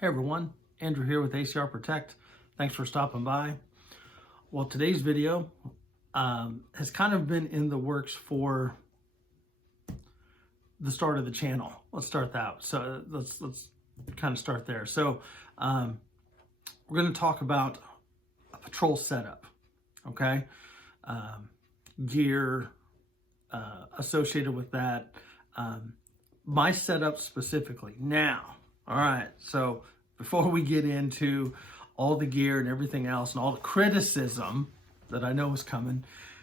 Hey everyone, Andrew here with ACR Protect. Thanks for stopping by. Well, today's video has kind of been in the works for the start of the channel. Let's start that. So let's kind of start there. So we're going to talk about a patrol setup, okay? Gear associated with that. My setup specifically. Now, all right, so before we get into all the gear and everything else and all the criticism that I know is coming,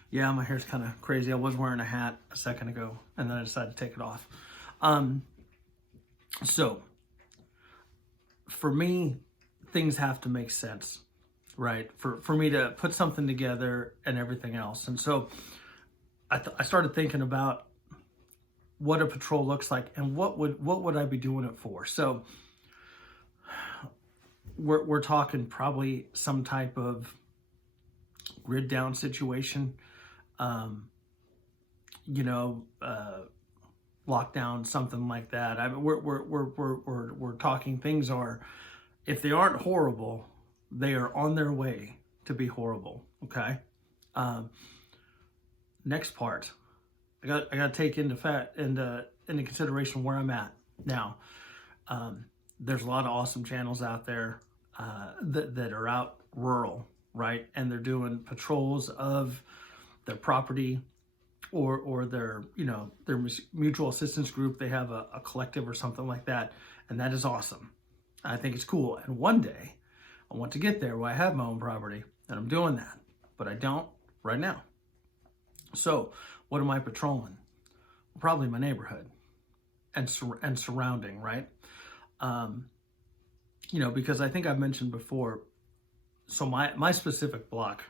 yeah, my hair's kind of crazy. I was wearing a hat a second ago, and then I decided to take it off. So, for me, things have to make sense, right? For me to put something together and everything else. And so, I started thinking about what a patrol looks like and what would I be doing it for. So we're talking probably some type of grid down situation, lockdown, something like that. I mean, we're talking things are, if they aren't horrible, they are on their way to be horrible. Okay. Next part. I got to take into consideration where I'm at now. There's a lot of awesome channels out there that are out rural, right? And they're doing patrols of their property or their mutual assistance group. They have a collective or something like that, and that is awesome. I think it's cool. And one day I want to get there where I have my own property, and I'm doing that, but I don't right now. So what am I patrolling? Probably my neighborhood and surrounding, right? Because I think I've mentioned before, so my specific block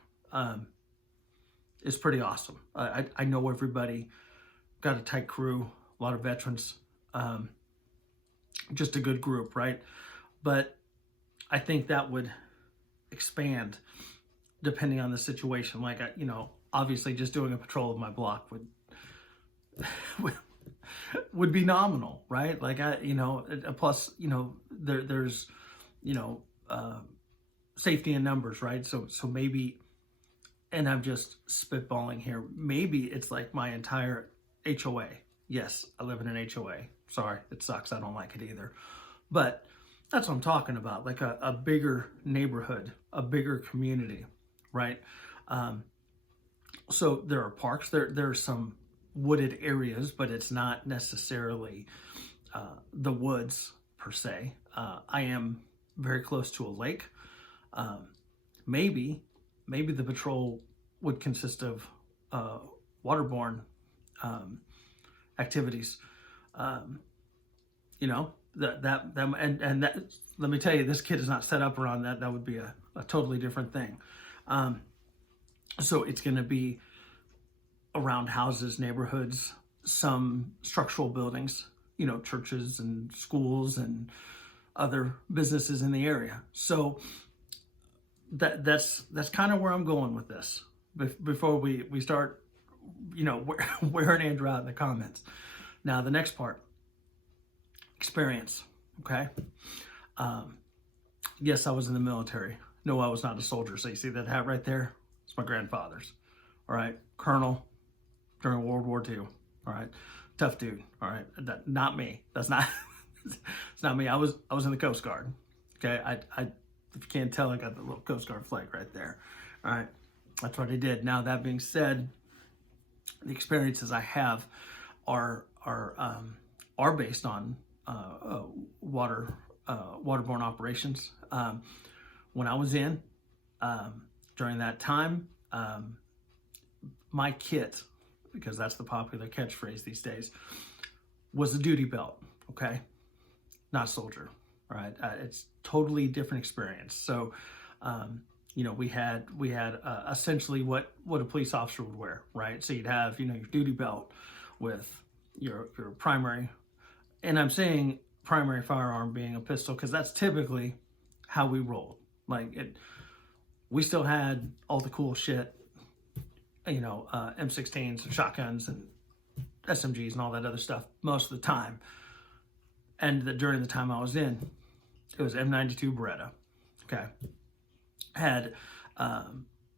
is pretty awesome. I know everybody, got a tight crew, a lot of veterans, just a good group, right? But I think that would expand depending on the situation. Like, obviously just doing a patrol of my block would be nominal, right? Like plus, there's, safety in numbers, right? So maybe, and I'm just spitballing here, maybe it's like my entire HOA. Yes, I live in an HOA. Sorry, it sucks. I don't like it either. But that's what I'm talking about, like a bigger neighborhood, a bigger community, right? So there are parks, there are some wooded areas, but it's not necessarily the woods per se. I am very close to a lake. Maybe the patrol would consist of waterborne activities. And that, let me tell you, this kid is not set up around that. That would be a totally different thing. So it's going to be around houses, neighborhoods, some structural buildings, churches and schools and other businesses in the area. So that's kind of where I'm going with this. Before we start, wearing Andrew out in the comments. Now the next part, experience. Okay. Yes, I was in the military. No, I was not a soldier. So you see that hat right there? It's my grandfather's. All right, colonel during World War II. All right, tough dude. All right, not me. That's not. It's not me. I was in the Coast Guard. Okay, I if you can't tell, I got the little Coast Guard flag right there. All right, that's what I did. Now that being said, the experiences I have are based on waterborne operations. When I was in during that time, my kit, because that's the popular catchphrase these days, was a duty belt. Okay, not soldier. All right, it's totally different experience. So, we had essentially what a police officer would wear, right? So you'd have your duty belt with your primary, and I'm saying primary firearm being a pistol because that's typically how we rolled. Like we still had all the cool shit, M16s and shotguns and SMGs and all that other stuff most of the time. And during the time I was in, It was M92 Beretta. Okay. Had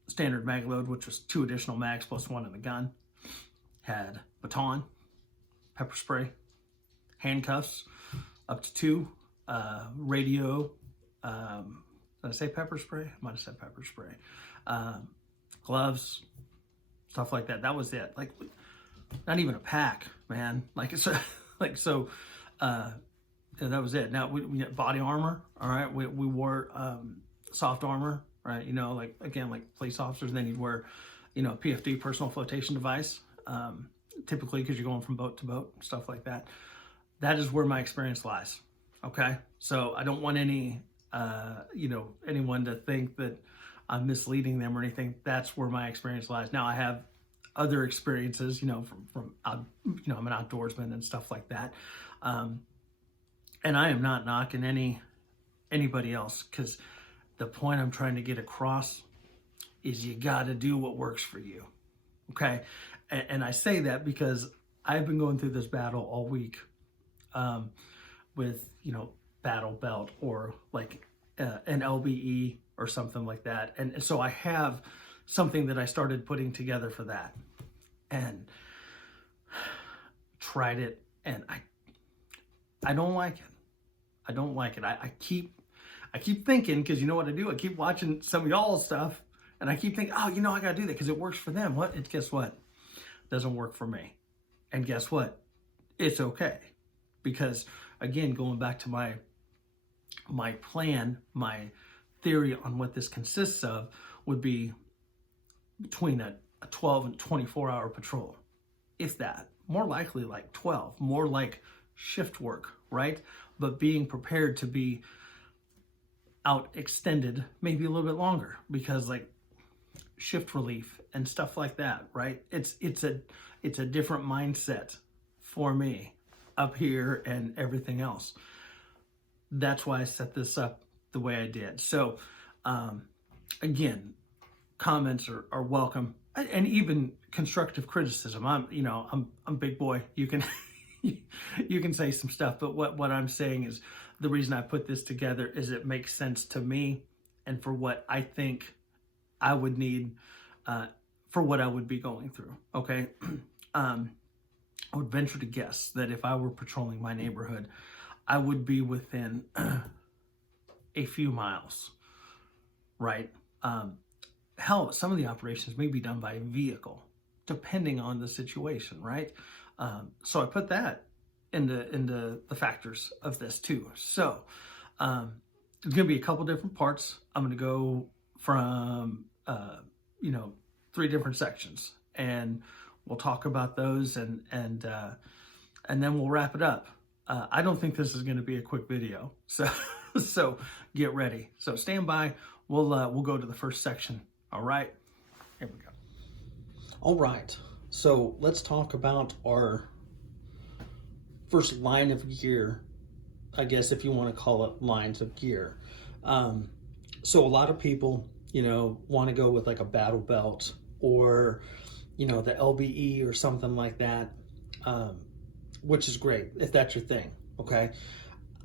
standard mag load, which was 2 additional mags plus 1 in the gun. Had baton, pepper spray, handcuffs, up to 2, radio. Did I say pepper spray? I might have said pepper spray. Gloves, stuff like that. That was it. Like, not even a pack, man. Like, it's like, so, that was it. Now, we had body armor, all right? We wore soft armor, right? You know, like, again, like police officers, then you'd wear, you know, PFD, personal flotation device, typically because you're going from boat to boat, stuff like that. That is where my experience lies, okay? So I don't want any, you know, anyone to think that I'm misleading them or anything. That's where my experience lies. Now, I have other experiences, you know, from out, you know, I'm an outdoorsman and stuff like that. And I am not knocking anybody else, because the point I'm trying to get across is you got to do what works for you. Okay. And I say that because I've been going through this battle all week, with, you know, battle belt or like an LBE or something like that. And so I have something that I started putting together for that, and tried it, and I don't like it. I don't like it. I keep thinking, because you know what I do? I keep watching some of y'all's stuff, and I keep thinking, oh, you know, I got to do that because it works for them. Guess what? It doesn't work for me. And guess what? It's okay. Because, again, going back to my plan, my theory on what this consists of would be between a 12 and 24-hour patrol. If that. More likely like 12. More like shift work, right? But being prepared to be out extended, maybe a little bit longer, because like shift relief and stuff like that, right? It's a different mindset for me up here and everything else. That's why I set this up the way I did. So, again, comments are welcome, and even constructive criticism. I'm big boy. You can you can say some stuff, but what I'm saying is, the reason I put this together is it makes sense to me, and for what I think I would need, for what I would be going through. Okay. I would venture to guess that if I were patrolling my neighborhood, I would be within a few miles, right? Hell, some of the operations may be done by vehicle, depending on the situation, right? So I put that into the factors of this too. So there's going to be a couple different parts. I'm going to go from 3 different sections, and we'll talk about those, and then we'll wrap it up. I don't think this is going to be a quick video, so get ready. So stand by. We'll go to the first section. All right, here we go. All right, so let's talk about our first line of gear, I guess, if you want to call it lines of gear. So a lot of people, want to go with like a battle belt, or the LBE or something like that, which is great if that's your thing. Okay,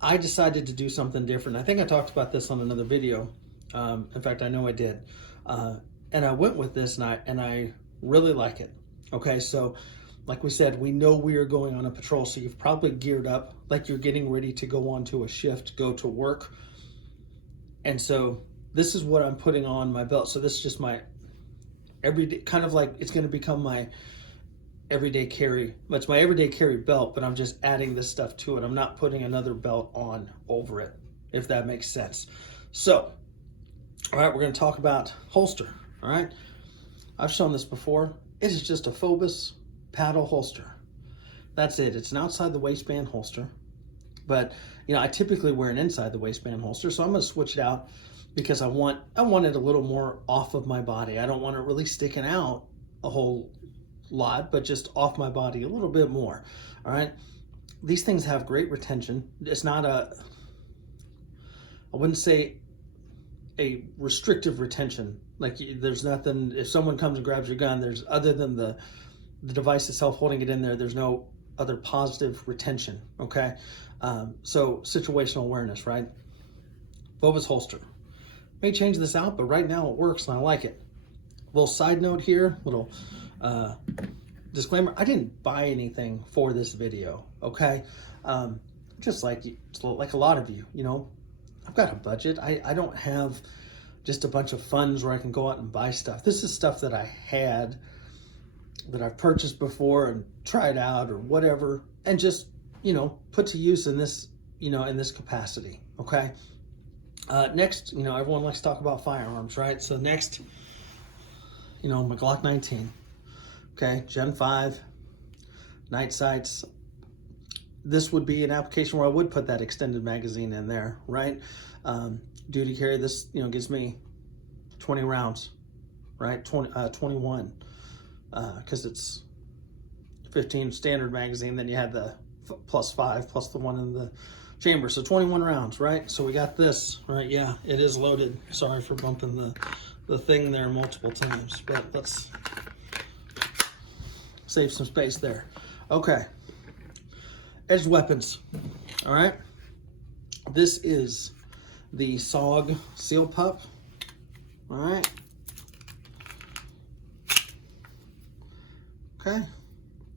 I decided to do something different. I think I talked about this on another video. In fact, I know I did. And I went with this, and I really like it. Okay, so like we said, we know we are going on a patrol, so you've probably geared up like you're getting ready to go on to a shift, go to work. And so this is what I'm putting on my belt. So this is just my everyday, kind of like it's going to become my everyday carry. It's my everyday carry belt, but I'm just adding this stuff to it. I'm not putting another belt on over it, if that makes sense. So, all right, we're going to talk about holster. All right, I've shown this before. It is just a Phobos paddle holster. That's it. It's an outside the waistband holster, but I typically wear an inside the waistband holster, so I'm going to switch it out because I want it a little more off of my body. I don't want it really sticking out a whole lot, but just off my body a little bit more. All right, these things have great retention. It's not I wouldn't say a restrictive retention. Like there's nothing, if someone comes and grabs your gun, there's, other than the device itself holding it in there, there's no other positive retention. Okay, so situational awareness, right? Boba's holster. May change this out, but right now it works and I like it. Little side note here, little disclaimer. I didn't buy anything for this video, okay? Just like a lot of you, you know, I've got a budget. I don't have just a bunch of funds where I can go out and buy stuff. This is stuff that I had, that I've purchased before and tried out or whatever, and just, you know, put to use in this, you know, in this capacity, okay? Next, you know, everyone likes to talk about firearms, right? So next, you know, my Glock 19, okay, Gen 5, night sights. This would be an application where I would put that extended magazine in there, right? Duty carry, this, you know, gives me 20 rounds, right? 21, because it's 15 standard magazine, then you had the +5 plus the one in the chamber, so 21 rounds, right? So we got this, right? Yeah, it is loaded. Sorry for bumping the thing there multiple times, but let's save some space there. Okay, edged weapons. All right, this is the SOG Seal Pup. All right, okay,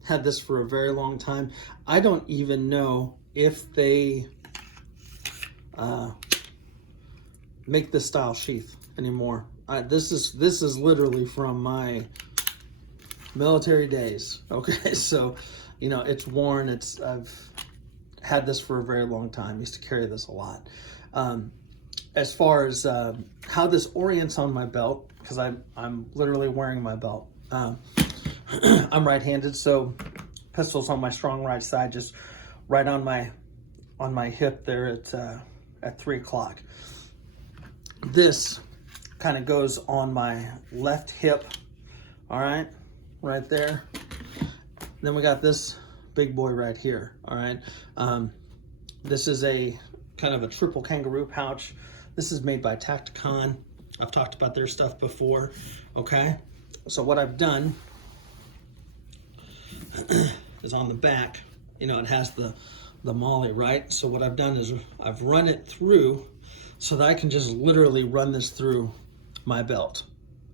had this for a very long time. I don't even know if they make this style sheath anymore. This is literally from my military days. Okay, so you know, it's worn. I've had this for a very long time. Used to carry this a lot. As far as how this orients on my belt, because I'm literally wearing my belt. I'm right-handed, so pistol's on my strong right side, just right on my hip there at 3 o'clock. This kind of goes on my left hip, all right, right there. Then we got this big boy right here, all right. This is a kind of a triple kangaroo pouch. This is made by Tacticon. I've talked about their stuff before, okay. So what I've done is on the back, you know, it has the molly, right? So what I've done is I've run it through so that I can just literally run this through my belt,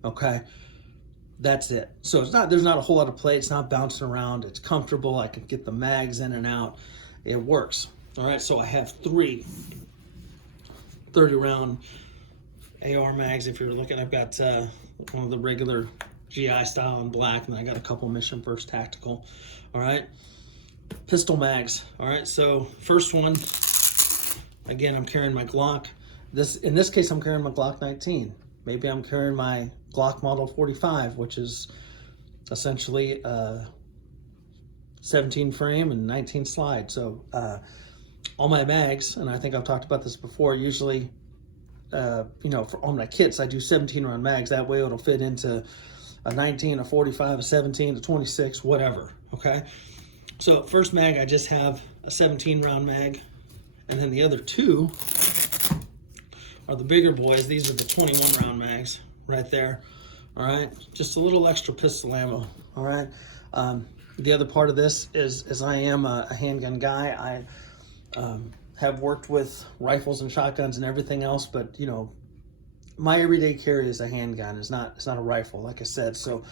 okay? That's it. So there's not a whole lot of play. It's not bouncing around. It's comfortable. I can get the mags in and out. It works. All right, so I have 3 30-round AR mags. If you're looking, I've got one of the regular GI style in black, and then I got a couple Mission First Tactical. All right, pistol mags. All right, so first one, again, I'm carrying my Glock. In this case, I'm carrying my Glock 19. Maybe I'm carrying my Glock Model 45, which is essentially 17 frame and 19 slide. So all my mags, and I think I've talked about this before, usually, you know, for all my kits, I do 17 round mags. That way it'll fit into a 19, a 45, a 17, a 26, whatever, okay? So first mag, I just have a 17 round mag, and then the other 2 are the bigger boys. These are the 21 round mags right there, all right? Just a little extra pistol ammo, all right? The other part of this is I am a handgun guy. I have worked with rifles and shotguns and everything else, but you know, my everyday carry is a handgun. It's not a rifle, like I said. So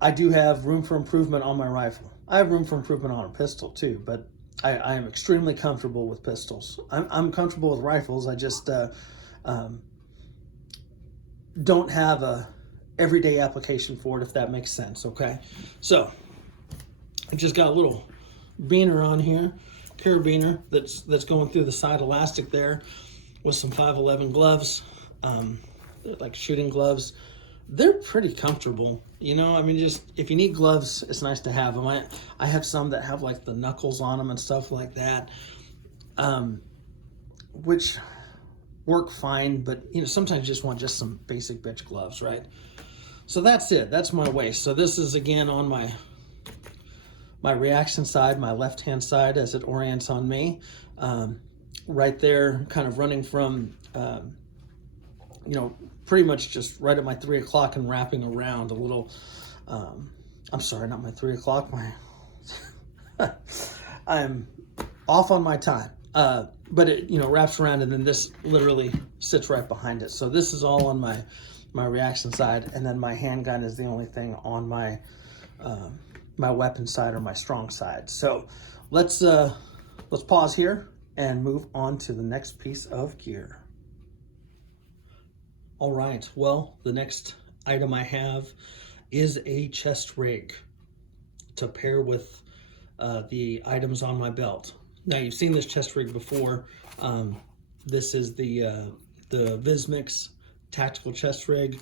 I do have room for improvement on my rifle. I have room for improvement on a pistol too, but I am extremely comfortable with pistols. I'm comfortable with rifles. I just don't have a everyday application for it, if that makes sense, okay? So I just got a little beaner on here, carabiner that's going through the side elastic there with some 511 gloves. They're like shooting gloves. They're pretty comfortable, you know. I mean, just if you need gloves, it's nice to have them. I have some that have like the knuckles on them and stuff like that, which work fine, but you know, sometimes you just want just some basic bitch gloves, right? So that's it. That's my waist. So this is again on my reaction side, my left-hand side as it orients on me. Right there, kind of running from, you know, pretty much just right at my 3 o'clock and wrapping around a little, I'm sorry, not my 3 o'clock, I'm off on my time. But it, wraps around, and then this literally sits right behind it. So this is all on my reaction side, and then my handgun is the only thing on my my weapon side or my strong side. So let's pause here and move on to the next piece of gear. All right, well, the next item I have is a chest rig to pair with the items on my belt. Now, you've seen this chest rig before. This is the Vismix tactical chest rig.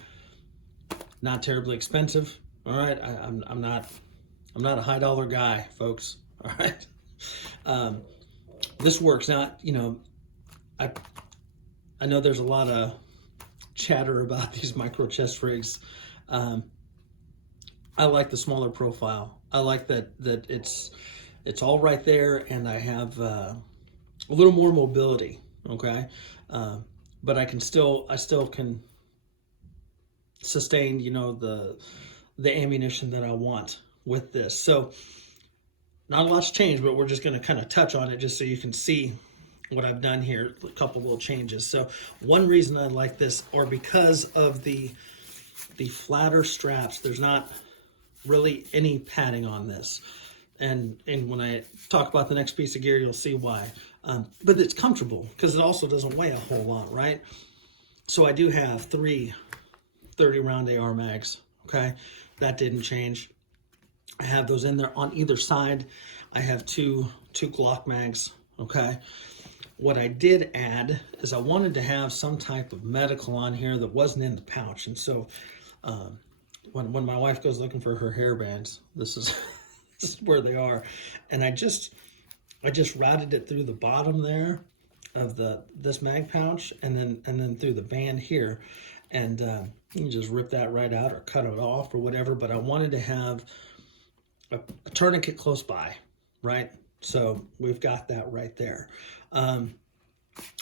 Not terribly expensive. All right, I'm not a high dollar guy, folks. All right, this works. Now, I know there's a lot of chatter about these micro chest rigs. I like the smaller profile. I like that it's all right there, and I have a little more mobility. Okay, but I still can sustain the ammunition that I want with this. So not a lot's changed, but we're just going to kind of touch on it just so you can see what I've done here. A couple little changes. So one reason I like this, or because of the flatter straps, there's not really any padding on this. And when I talk about the next piece of gear, you'll see why. But it's comfortable because it also doesn't weigh a whole lot, right? So I do have 3 30-round AR mags, okay? That didn't change. I have those in there on either side. I have two Glock mags, okay? What I did add is I wanted to have some type of medical on here that wasn't in the pouch. And so when my wife goes looking for her hair bands, this is this is where they are. And I just routed it through the bottom there of this mag pouch, and then through the band here, and you can just rip that right out or cut it off or whatever. But I wanted to have a tourniquet close by, right? So we've got that right there.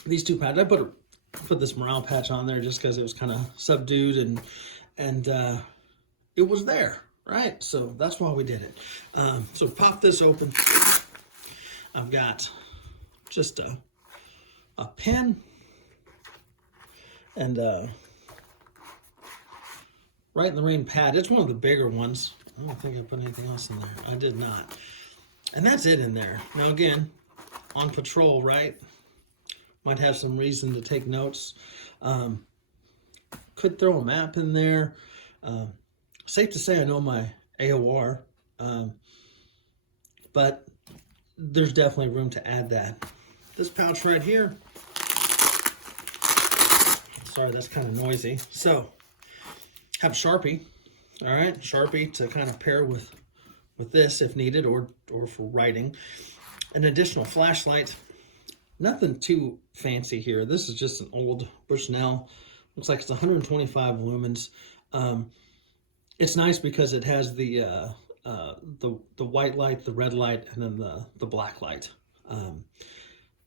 These 2 pads, I put this morale patch on there just because it was kind of subdued, and it was there, right? So that's why we did it. So pop this open. I've got just a pin and right in the rain pad. It's one of the bigger ones. I don't think I put anything else in there. I did not. And that's it in there. Now again, on patrol, right? Might have some reason to take notes. Could throw a map in there. Safe to say I know my AOR, but there's definitely room to add that. This pouch right here, sorry, that's kind of noisy. So, have Sharpie, all right? Sharpie to kind of pair with this if needed, or for writing. An additional flashlight. Nothing too fancy here. This is just an old Bushnell. Looks like it's 125 lumens. It's nice because it has the white light, the red light, and then the black light.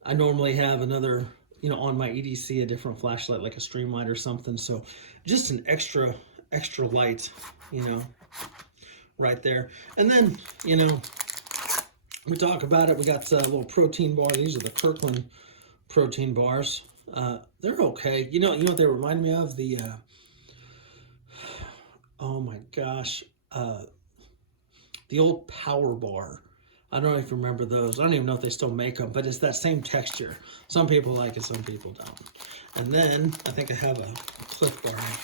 I normally have another, on my EDC, a different flashlight, like a stream light or something. So just an extra light, right there. And then, we talk about it. We got a little protein bar. These are the Kirkland protein bars. They're okay. You know what they remind me of? The oh my gosh, the old Power Bar. I don't know if you remember those. I don't even know if they still make them, but it's that same texture. Some people like it, some people don't. And then I think I have a Cliff Bar right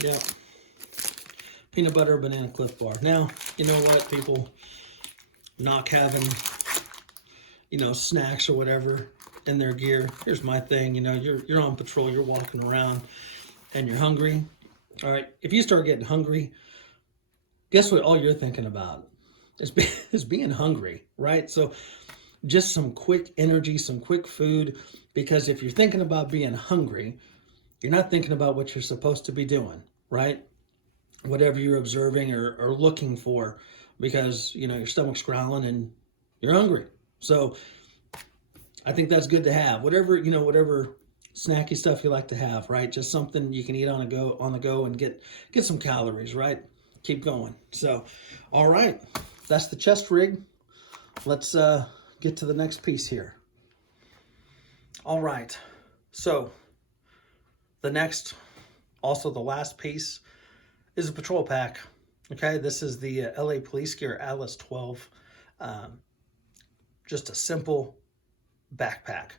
here. Yep. Peanut butter banana Cliff Bar. Now, you know what, people not having, snacks or whatever in their gear. Here's my thing. You're on patrol, you're walking around, and you're hungry. All right, if you start getting hungry, guess what all you're thinking about is being hungry, right? So just some quick energy, some quick food, because if you're thinking about being hungry, you're not thinking about what you're supposed to be doing, right? Whatever you're observing or looking for, because, your stomach's growling and you're hungry. So I think that's good to have. Whatever snacky stuff you like to have, right? Just something you can eat on the go and get some calories, right? Keep going. So, all right, that's the chest rig. Let's get to the next piece here. All right, so the next, also the last piece, is a patrol pack. Okay, this is the LA Police Gear Atlas 12. Just a simple backpack.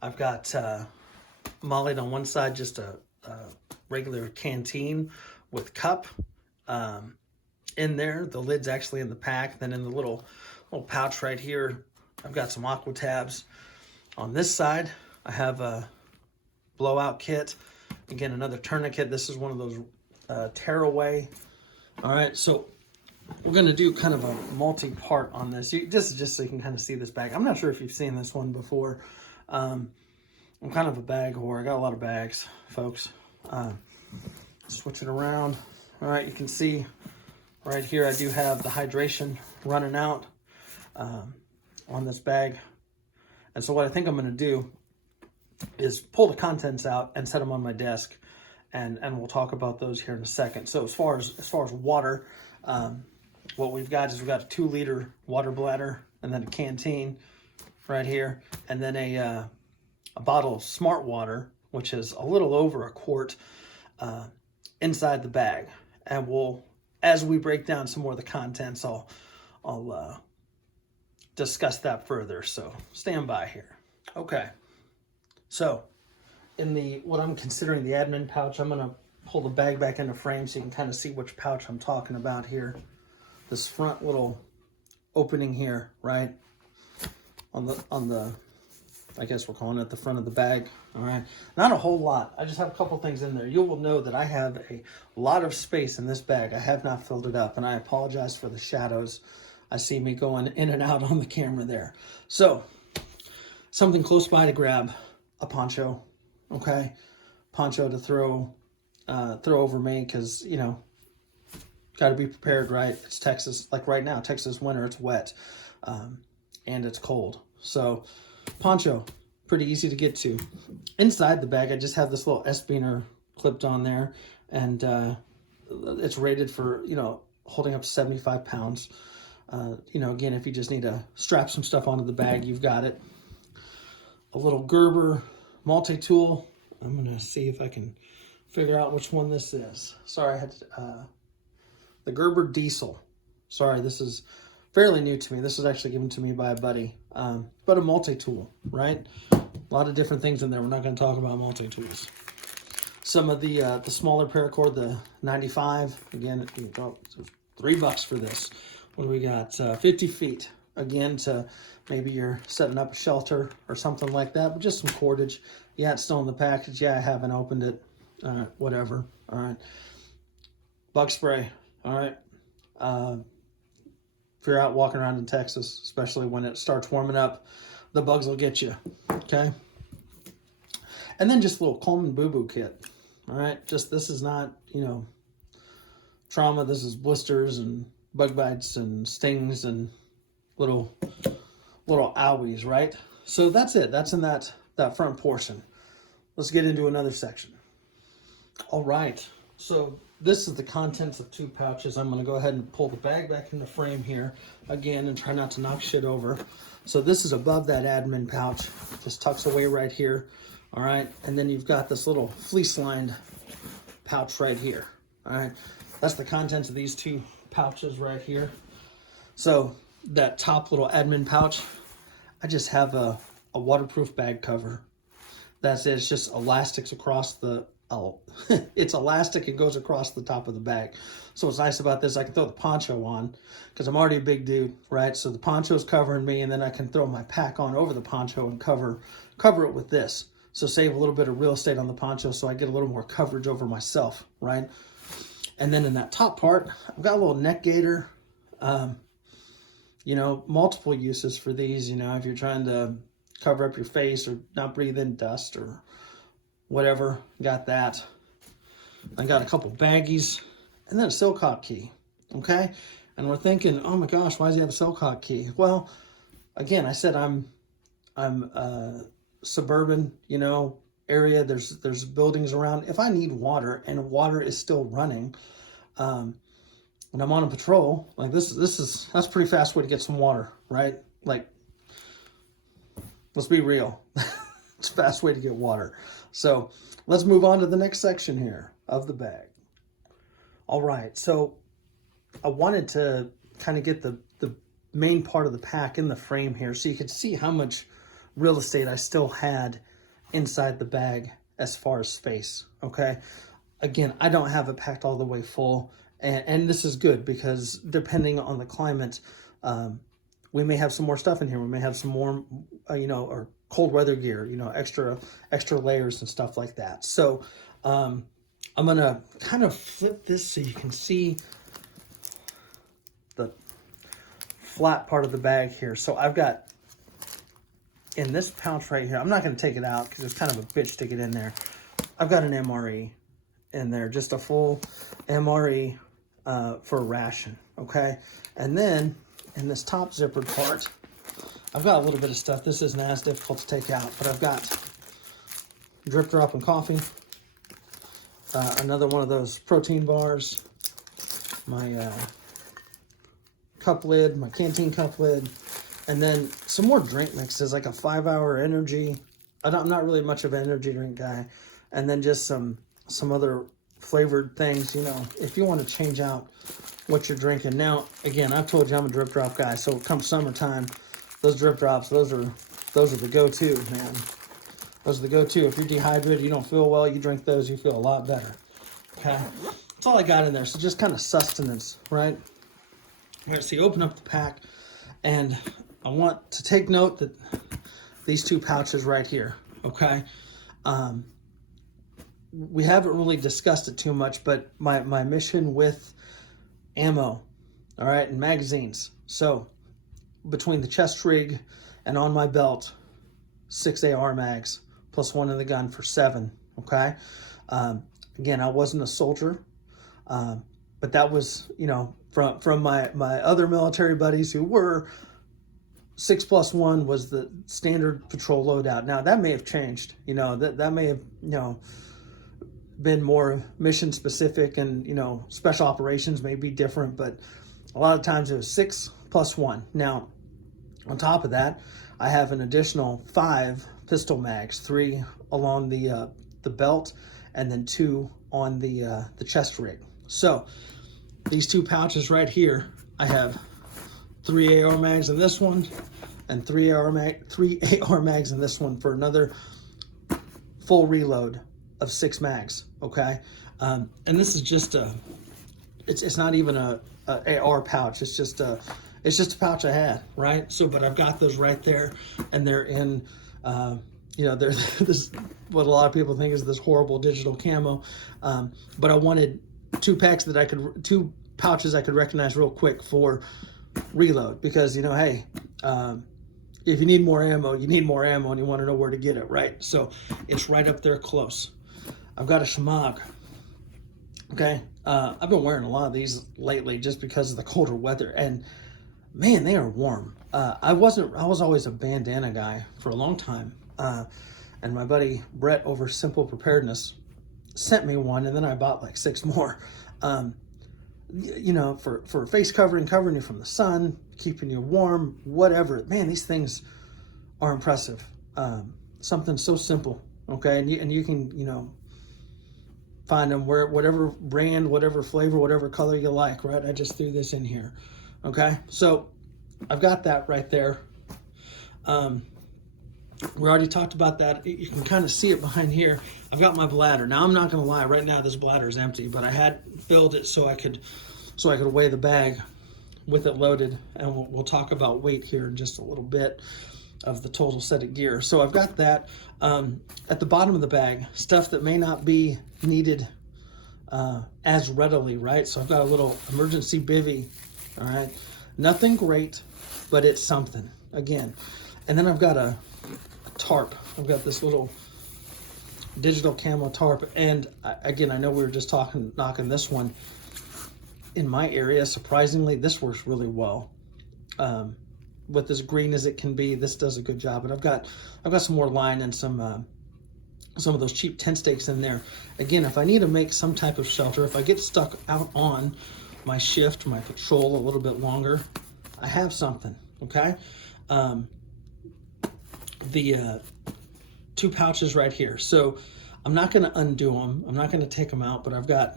I've got mollied on one side, just a regular canteen with cup in there. The lid's actually in the pack. Then in the little pouch right here, I've got some aqua tabs. On this side, I have a blowout kit. Again, another tourniquet. This is one of those tearaway. All right, so we're gonna do kind of a multi-part on this. This is just so you can kind of see this bag. I'm not sure if you've seen this one before. I'm kind of a bag whore. I got a lot of bags, folks. Switch it around. All right, you can see right here I do have the hydration running out on this bag. And so what I think I'm gonna do is pull the contents out and set them on my desk, and we'll talk about those here in a second. So as far as water, what we've got is we've got a 2-liter water bladder, and then a canteen right here, and then a bottle of Smart Water, which is a little over a quart, inside the bag. And we'll, as we break down some more of the contents, I'll discuss that further. So stand by here. Okay. So in the, what I'm considering the admin pouch, I'm gonna pull the bag back into frame so you can kind of see which pouch I'm talking about here. This front little opening here, right? On the, I guess we're calling it the front of the bag. All right, not a whole lot. I just have a couple things in there. You will know that I have a lot of space in this bag. I have not filled it up, and I apologize for the shadows. I see me going in and out on the camera there. So something close by to grab, a poncho, okay? Poncho to throw over me, because, you know, got to be prepared, right? It's Texas, like right now, Texas winter, it's wet, and it's cold. So poncho, pretty easy to get to. Inside the bag, I just have this little S-beaner clipped on there, and it's rated for, you know, holding up to 75 pounds. You know, again, if you just need to strap some stuff onto the bag, you've got it. A little Gerber multi-tool. I'm gonna see if I can figure out which one this is. Sorry, I had the Gerber Diesel. Sorry, this is fairly new to me. This was actually given to me by a buddy. But a multi-tool, right? A lot of different things in there. We're not going to talk about multi-tools. Some of the smaller paracord, the 95. Again, $3 for this. What do we got? 50 feet. Again, to maybe you're setting up a shelter or something like that, but just some cordage. Yeah, it's still in the package. Yeah, I haven't opened it. Whatever. All right. Bug spray. All right. If you're out walking around in Texas, especially when it starts warming up, the bugs will get you. Okay. And then just a little Coleman boo-boo kit. All right. Just, this is not, you know, trauma. This is blisters and bug bites and stings and little owies, right? So that's it. That's in that front portion. Let's get into another section. All right. So this is the contents of 2 pouches. I'm going to go ahead and pull the bag back in the frame here again and try not to knock shit over. So this is above that admin pouch. Just tucks away right here. All right. And then you've got this little fleece-lined pouch right here. All right. That's the contents of these 2 pouches right here. So that top little admin pouch, I just have a waterproof bag cover. That's it. It's just elastics across the, it's elastic. It goes across the top of the bag. So what's nice about this, I can throw the poncho on because I'm already a big dude, right? So the poncho's covering me, and then I can throw my pack on over the poncho and cover it with this. So save a little bit of real estate on the poncho, so I get a little more coverage over myself, right? And then in that top part, I've got a little neck gaiter. You know, multiple uses for these. You know, if you're trying to cover up your face or not breathe in dust or whatever, got that. I got a couple baggies and then a Silcock key, okay? And we're thinking, oh my gosh, why does he have a Silcock key? Well, again, I said I'm suburban, you know, area. There's buildings around. If I need water and water is still running, when I'm on a patrol, like that's a pretty fast way to get some water, right? Like, let's be real. It's a fast way to get water. So let's move on to the next section here of the bag. All right, so I wanted to kind of get the main part of the pack in the frame here so you could see how much real estate I still had inside the bag as far as space, okay? Again, I don't have it packed all the way full, and this is good because depending on the climate, we may have some more stuff in here. We may have some more, or cold weather gear, extra layers and stuff like that. So I'm gonna kind of flip this so you can see the flat part of the bag here. So I've got in this pouch right here, I'm not gonna take it out because it's kind of a bitch to get in there. I've got an MRE in there, just a full MRE for a ration, okay? And then in this top zippered part, I've got a little bit of stuff. This isn't as difficult to take out, but I've got drip drop and coffee, another one of those protein bars, my cup lid, my canteen cup lid, and then some more drink mixes, like a 5-hour energy. I'm not really much of an energy drink guy. And then just some other flavored things, if you want to change out what you're drinking. Now, again, I've told you I'm a drip drop guy, so come summertime, those drip drops, those are the go-to, man. Those are the go-to. If you're dehydrated, you don't feel well, you drink those, you feel a lot better. Okay, that's all I got in there. So just kind of sustenance, right? All right, so you open up the pack, and I want to take note that these two pouches right here, okay? We haven't really discussed it too much, but my mission with ammo, all right, and magazines. So between the chest rig and on my belt, 6 AR mags plus 1 in the gun for 7, okay? Again, I wasn't a soldier, but that was, from my other military buddies who were, 6+1 was the standard patrol loadout. Now that may have changed, that may have, been more mission specific, and special operations may be different, but a lot of times it was 6+1. Now on top of that, I have an additional 5 pistol mags, 3 along the belt, and then 2 on the chest rig. So these 2 pouches right here, I have 3 AR mags in this one, and 3 AR mags in this one for another full reload of 6 mags, okay? And this is just it's not even a AR pouch. It's just a pouch I had, right? So, but I've got those right there, and they're in, they're this, what a lot of people think is this horrible digital camo. But I wanted 2 pouches I could recognize real quick for reload, because, hey, if you need more ammo, you need more ammo, and you want to know where to get it, right? So it's right up there close. I've got a Shemagh, okay? I've been wearing a lot of these lately just because of the colder weather, and man, they are warm. I was always a bandana guy for a long time, and my buddy Brett over Simple Preparedness sent me one, and then I bought like 6 more. For face covering you from the sun, keeping you warm, whatever. Man, these things are impressive. Something so simple, okay? And you can, find them whatever brand, whatever flavor, whatever color you like, right? I just threw this in here, okay? So I've got that right there. We already talked about that. You can kind of see it behind here. I've got my bladder. Now, I'm not gonna lie, right now this bladder is empty, but I had filled it so I could weigh the bag with it loaded, and we'll talk about weight here in just a little bit of the total set of gear. So I've got that. At the bottom of the bag, stuff that may not be needed as readily, right? So I've got a little emergency bivvy, all right? Nothing great, but it's something, again. And then I've got a tarp. I've got this little digital camo tarp, and again, I know we were just knocking this one. In my area, surprisingly, this works really well. With as green as it can be, this does a good job. But I've got some more line and some of those cheap tent stakes in there. Again, if I need to make some type of shelter, if I get stuck out on my shift, my patrol a little bit longer, I have something, okay? The two pouches right here. So I'm not going to undo them. I'm not going to take them out, but I've got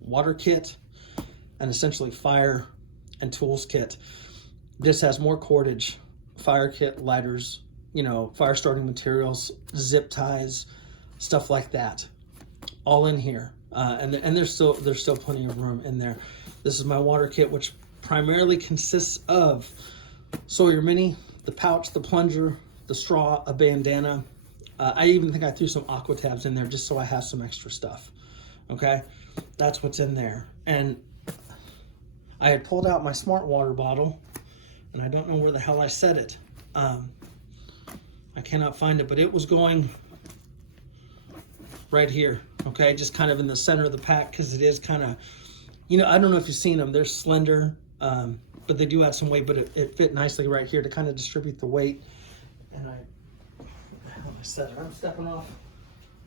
water kit and essentially fire and tools kit. This has more cordage, fire kit, lighters, you know, fire starting materials, zip ties, stuff like that, all in here. And there's still plenty of room in there. This is my water kit, which primarily consists of Sawyer Mini, the pouch, the plunger, the straw, a bandana. I even think I threw some aqua tabs in there just so I have some extra stuff. Okay, that's what's in there. And I had pulled out my smart water bottle, and I don't know where the hell I set it. I cannot find it, but it was going right here, okay? Just kind of in the center of the pack, because it is kind of, you know, I don't know if you've seen them. They're slender, but they do add some weight, but it fit nicely right here to kind of distribute the weight. And where the hell I set it? I'm stepping off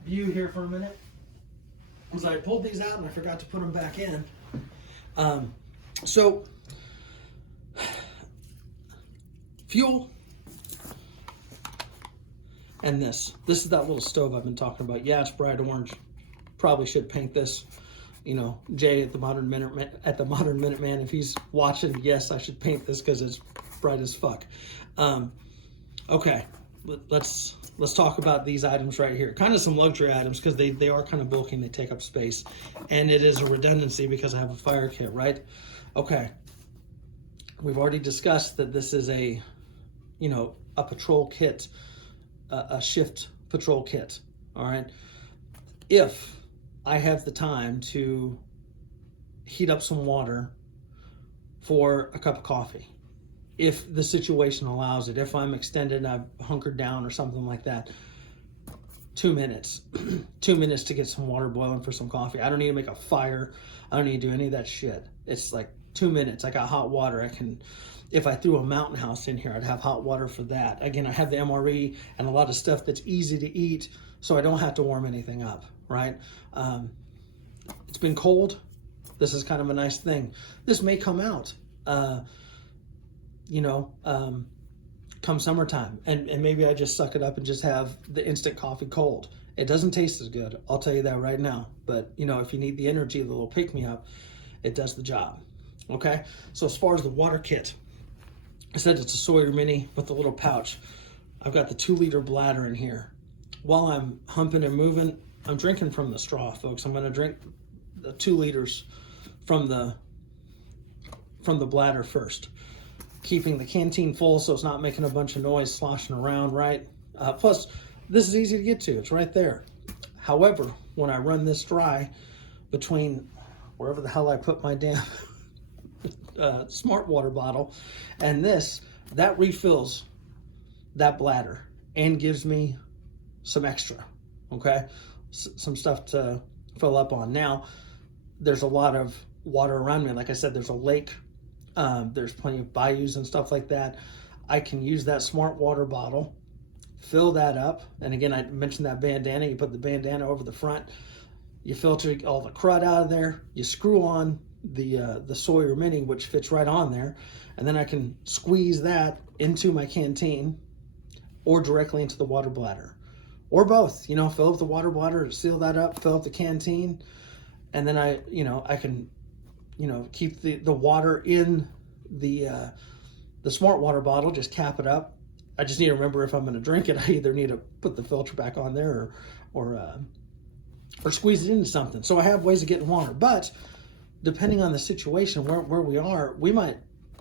view here for a minute, because I pulled these out and I forgot to put them back in. So, fuel, and this is that little stove I've been talking about. Yeah, it's bright orange. Probably should paint this. You know, Jay at the Modern Minute Man, if he's watching, yes, I should paint this because it's bright as fuck. Okay, let's talk about these items right here. Kind of some luxury items, because they are kind of bulky and they take up space, and it is a redundancy because I have a fire kit, right? Okay, we've already discussed that this is a, you know, a patrol kit, a shift patrol kit. All right, if I have the time to heat up some water for a cup of coffee, if the situation allows it, if I'm extended and I've hunkered down or something like that, 2 minutes. 2 minutes to get some water boiling for some coffee. I don't need to make a fire. I don't need to do any of that shit. It's like 2 minutes. I got hot water. I can, if I threw a mountain house in here, I'd have hot water for that. Again, I have the MRE and a lot of stuff that's easy to eat, so I don't have to warm anything up, right? It's been cold. This is kind of a nice thing. This may come out, you know, come summertime, and maybe I just suck it up and just have the instant coffee cold. It doesn't taste as good, I'll tell you that right now. But, you know, if you need the energy, the little pick-me-up, it does the job. Okay, so as far as the water kit, I said it's a Sawyer Mini with a little pouch. I've got the 2-liter bladder in here. While I'm humping and moving, I'm drinking from the straw, folks. I'm going to drink the 2 liters from the bladder first, keeping the canteen full so it's not making a bunch of noise sloshing around, right? Plus, this is easy to get to. It's right there. However, when I run this dry between wherever the hell I put my damn smart water bottle and this, that refills that bladder and gives me some extra, okay? Some stuff to fill up on. Now, there's a lot of water around me. Like I said, there's a lake. There's plenty of bayous and stuff like that. I can use that smart water bottle, fill that up. And again, I mentioned that bandana. You put the bandana over the front. You filter all the crud out of there. You screw on the Sawyer Mini, which fits right on there. And then I can squeeze that into my canteen or directly into the water bladder. Or both, you know, fill up the water bladder, seal that up, fill up the canteen, and then I can, you know, keep the water in the smart water bottle, just cap it up. I just need to remember if I'm going to drink it, I either need to put the filter back on there or squeeze it into something. So I have ways of getting water, but depending on the situation where we are, we might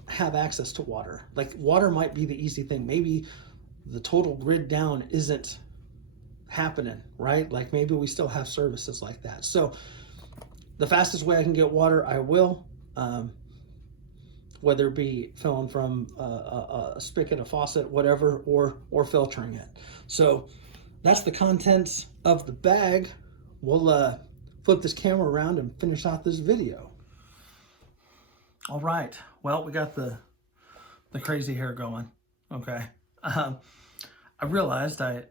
have access to water. Like, water might be the easy thing. Maybe the total grid down isn't happening, right? Like, maybe we still have services like that. So the fastest way I can get water, I will, whether it be filling from a spigot, a faucet, whatever, or filtering it. So that's the contents of the bag. We'll flip this camera around and finish out this video. All right. Well, we got the crazy hair going. Okay. I realized I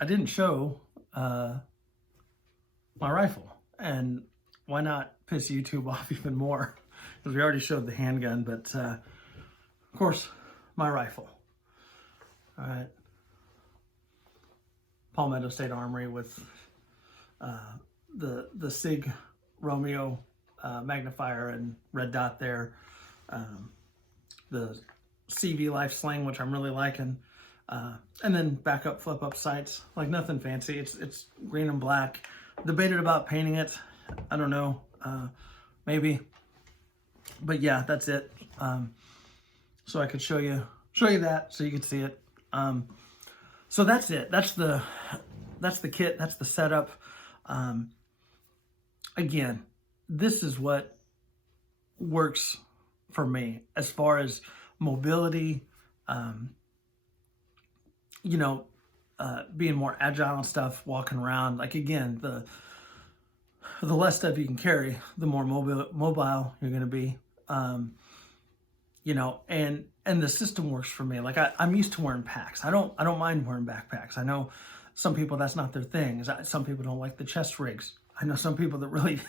didn't show my rifle, and why not piss YouTube off even more? Because we already showed the handgun, but of course, my rifle. All right. Palmetto State Armory with the SIG Romeo magnifier and red dot there. The CV Life Sling, which I'm really liking. And then backup flip up sights, like nothing fancy. It's green and black. Debated about painting it. I don't know, maybe, but yeah, that's it. So I could show you that so you could see it. So that's it. That's the kit. That's the setup. Again, this is what works for me as far as mobility, being more agile and stuff, walking around. Like, again, the less stuff you can carry, the more mobile you're going to be. And the system works for me. Like, I'm used to wearing packs. I don't mind wearing backpacks. I know some people that's not their thing. Some people don't like the chest rigs. I know some people that really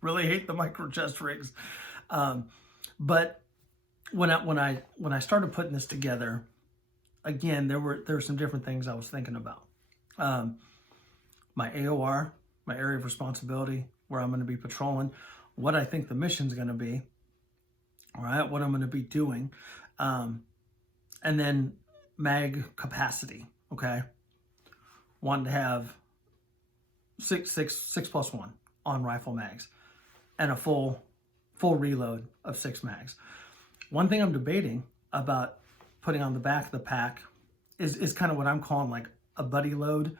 really hate the micro chest rigs. But when I started putting this together, again, there were some different things I was thinking about. My AOR, my area of responsibility, where I'm going to be patrolling, what I think the mission's going to be, all right, what I'm going to be doing, and then mag capacity. Okay, wanted to have six plus one on rifle mags, and a full reload of 6 mags. One thing I'm debating about putting on the back of the pack is kind of what I'm calling like a buddy load.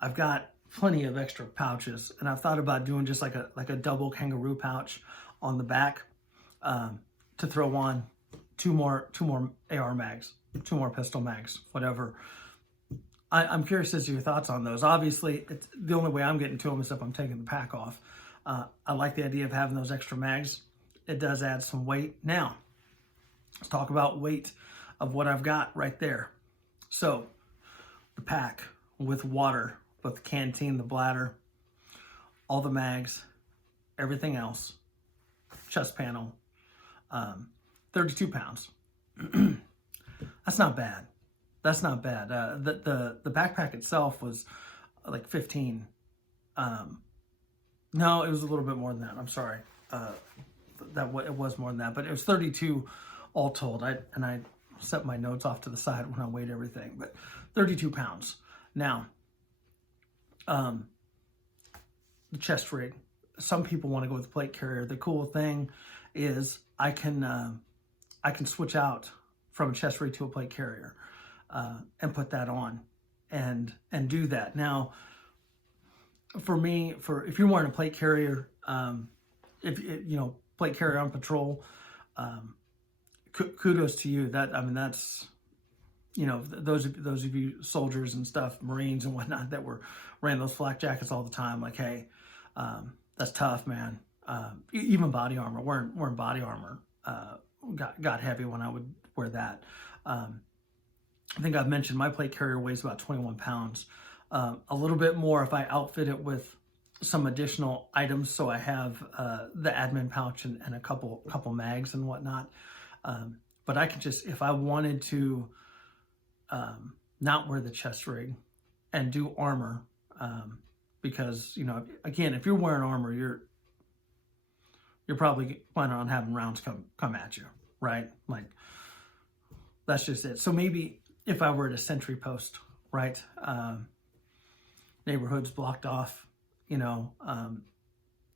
I've got plenty of extra pouches, and I've thought about doing just like a double kangaroo pouch on the back, to throw on two more AR mags, 2 more pistol mags, whatever. I'm curious as to your thoughts on those. Obviously, it's the only way I'm getting to them is if I'm taking the pack off. I like the idea of having those extra mags. It does add some weight. Now, let's talk about weight of what I've got right there. So, the pack with water, both the canteen, the bladder, all the mags, everything else, chest panel, 32 pounds. That's not bad. That's not bad. The backpack itself was like 15. No, it was a little bit more than that. I'm sorry. It was more than that, but it was 32 all told. I set my notes off to the side when I weighed everything, but 32 pounds. Now, the chest rig. Some people want to go with the plate carrier. The cool thing is I can switch out from a chest rig to a plate carrier, and put that on and do that. Now, for me, if you're wearing a plate carrier, plate carrier on patrol, kudos to you. That's, those of you soldiers and stuff, Marines and whatnot that ran those flak jackets all the time. Like, hey, that's tough, man. Even body armor, wearing body armor, got heavy when I would wear that. I think I've mentioned my plate carrier weighs about 21 pounds. A little bit more if I outfit it with some additional items. So I have the admin pouch and a couple mags and whatnot. But I could just, if I wanted to not wear the chest rig and do armor, because, again, if you're wearing armor, you're probably planning on having rounds come at you, right? Like, that's just it. So maybe if I were at a sentry post, right, neighborhoods blocked off,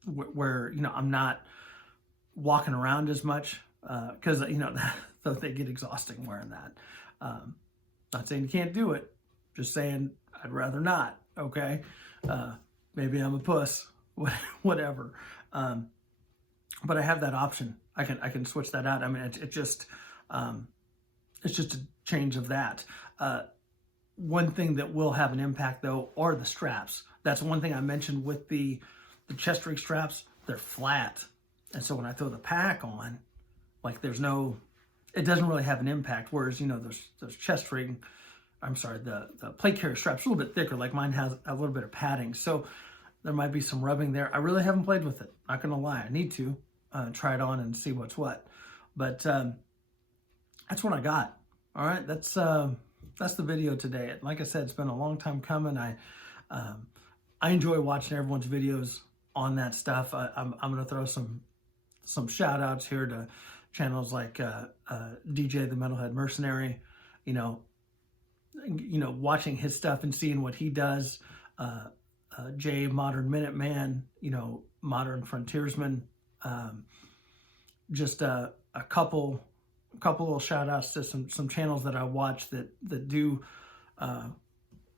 where I'm not walking around as much, because they get exhausting wearing that. Not saying you can't do it, just saying I'd rather not. Okay, maybe I'm a puss, whatever. But I have that option. I can switch that out. I mean, it's just a change of that. One thing that will have an impact, though, are the straps. That's one thing I mentioned with the chest rig straps. They're flat, and so when I throw the pack on, like, it doesn't really have an impact. Whereas, those chest rig, the plate carrier straps a little bit thicker. Like, mine has a little bit of padding, so there might be some rubbing there. I really haven't played with it. Not gonna lie, I need to try it on and see what's what. But that's what I got. All right, that's that's the video today. Like I said, it's been a long time coming. I enjoy watching everyone's videos on that stuff. I'm going to throw some shout outs here to channels like DJ the Metalhead Mercenary, you know, watching his stuff and seeing what he does. Jay, Modern Minuteman, you know, Modern Frontiersman. Just a couple little shout outs to some channels that I watch that do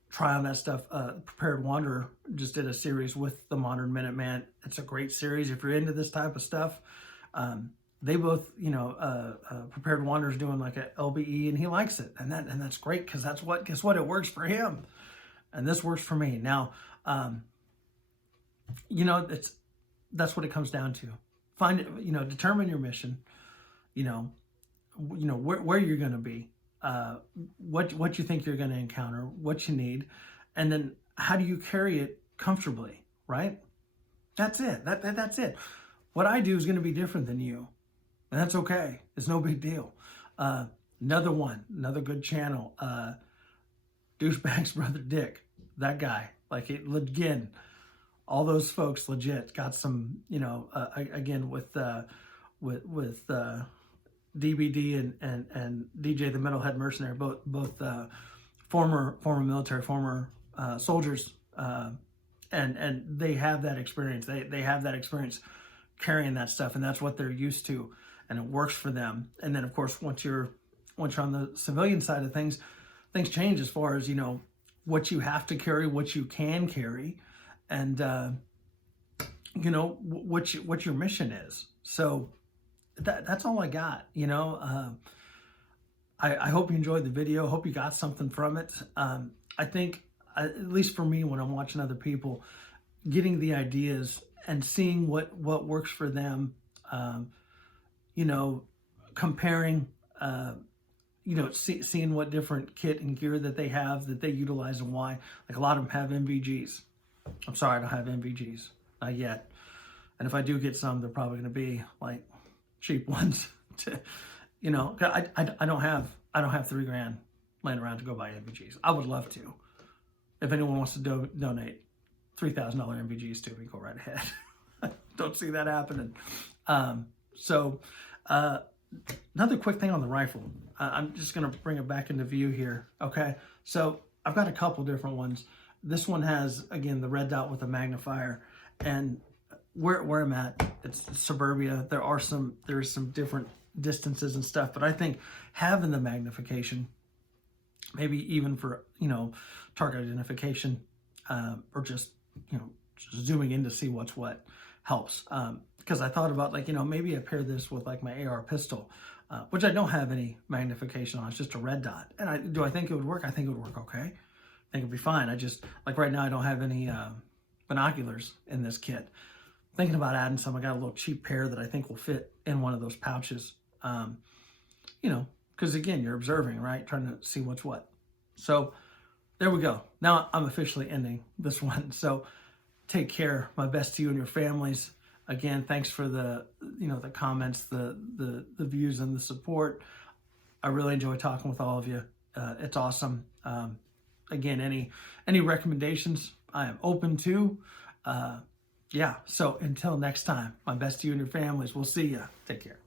try on that stuff. Prepared Wanderer just did a series with the Modern Minuteman. It's a great series if you're into this type of stuff. They both, you know, Prepared Wanderer's doing like a LBE, and he likes it, and that's great, because guess what? It works for him, and this works for me. Now, you know, that's what it comes down to. Find it, you know, determine your mission. You know where you're going to be, what you think you're going to encounter, what you need, and then how do you carry it comfortably, right? That's it. That's it. What I do is going to be different than you, and that's okay. It's no big deal. Another good channel, Douchebag's Brother Dick, that guy, like it again. All those folks legit got some, you know, again with DBD and DJ the Metalhead Mercenary, both former military, former soldiers, and they have that experience. They have that experience carrying that stuff, and that's what they're used to, and it works for them. And then of course once you're on the civilian side of things change as far as, you know, what you have to carry, what you can carry, and you know what your mission is. So that's all I got. You know, I hope you enjoyed the video. Hope you got something from it. I think, at least for me, when I'm watching other people, getting the ideas and seeing what works for them, you know, comparing, you know, seeing what different kit and gear that they have, that they utilize, and why. Like a lot of them have MVGs. I'm sorry, I don't have MVGs, not yet. And if I do get some, they're probably going to be like cheap ones. To, you know, I don't have $3,000 laying around to go buy MVGs. I would love to. If anyone wants to donate $3,000 MVGs to me, go right ahead. Don't see that happening. So another quick thing on the rifle. I'm just going to bring it back into view here. Okay, so I've got a couple different ones. This one has, again, the red dot with a magnifier, and where I'm at, it's suburbia. There's some different distances and stuff, but I think having the magnification, maybe even for, you know, target identification, or just, you know, just zooming in to see what's what, helps. Because I thought about, like, you know, maybe I pair this with like my AR pistol, which I don't have any magnification on. It's just a red dot. And do I think it would work? I think it would work okay. I think it'd be fine. I just, like right now, I don't have any binoculars in this kit. Thinking about adding some. I got a little cheap pair that I think will fit in one of those pouches. You know, because again, you're observing, right? Trying to see what's what. So there we go. Now I'm officially ending this one. So take care. My best to you and your families. Again, thanks for the, you know, the comments, the views, and the support. I really enjoy talking with all of you. It's awesome. Again, any recommendations I am open to. Yeah, so until next time, my best to you and your families. We'll see ya. Take care.